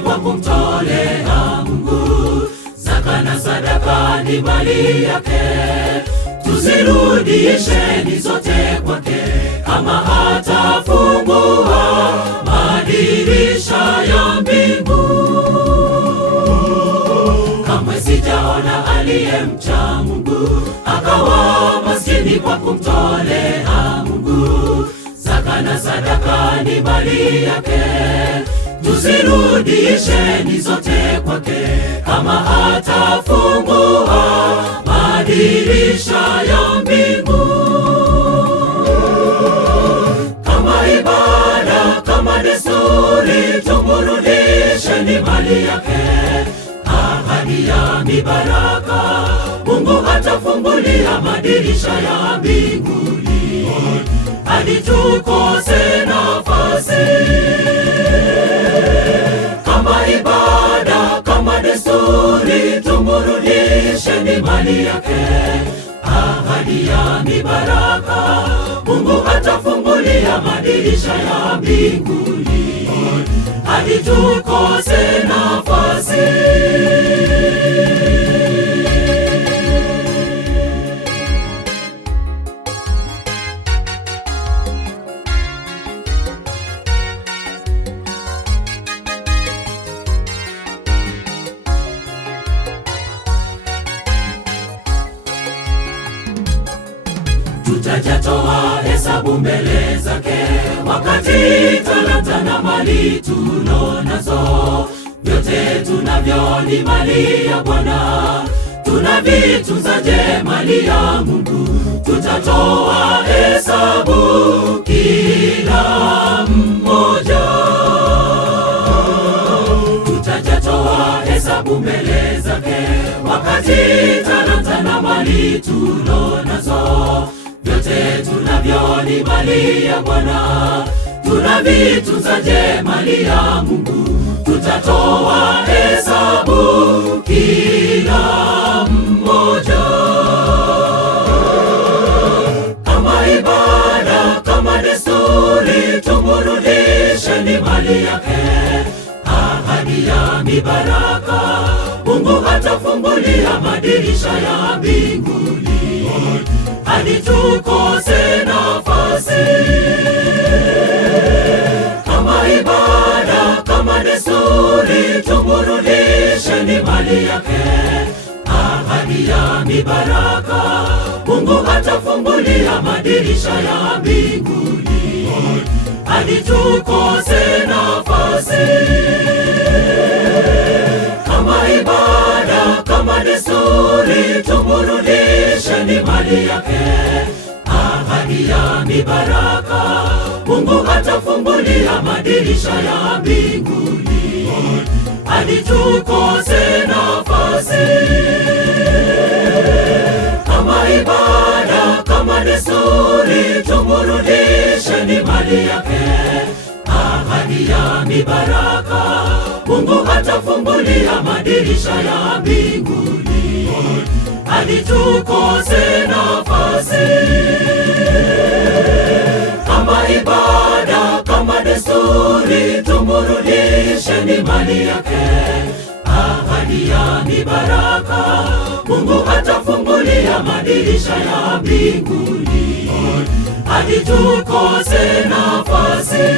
kwa kumtolea Mungu. Zaka na sadaka ni mali yake, tuzirudisheni zote kwake. Kama hatafungua madirisha ya mbingu, kamwe sijaona aliyemcha Mungu akawa maskini kwa kumtolea Mungu. Zaka na sadaka ni mali yake, tuzirudisheni zote kwake. Kama hatafungua madirisha ya mbingu, kama ibada, kama desturi, tumrudisheni mali yake. Ahadi ya mibaraka, Mungu atafungulia madirisha ya mbinguni hadi tukose nafasi. Kama ibada, kama desturi, tumrudisheni mali yake. Ahadi ya mibaraka, Mungu atafungulia madirisha ya mbinguni hadi tukose nafasi. Tutajatoa hesabu mbele zake, wakati talanta na mali tulonazo, vyote tunavyo ni mali ya Bwana. Tunavitunzaje mali ya Mungu? Tutatoa hesabu kila mmoja. Tutajatoa hesabu mbele zake, wakati talanta na mali tulonazo, vyote tunavyo ni mali ya Bwana. Tunavitunzaje mali ya Mungu? Tutatoa hesabu kila mmoja. Kama ibada, kama desturi, tumrudisheni mali yake. Ahadi ya mibaraka, Mungu atafungulia madirisha ya mbinguni hadi tukose nafasi. Kama ibada, kama desturi, tumrudisheni mali yake. Ahadi ya mibaraka, Mungu atafungulia madirisha ya mbinguni hadi tukose nafasi. Kama ibada, kama desturi, tumrudisheni mali yake. Ahadi ya mibaraka, Mungu atafungulia madirisha ya mbinguni hadi tukose nafasi. Kama ibada, kama desturi, tumrudisheni mali yake. Ahadi ya mibaraka, Mungu atafungulia madirisha ya mbinguni hadi tukose nafasi. Kama ibada, kama desturi, tumrudisheni mali yake. Ahadi ya mibaraka, Mungu atafungulia madirisha ya mbinguni hadi tukose nafasi.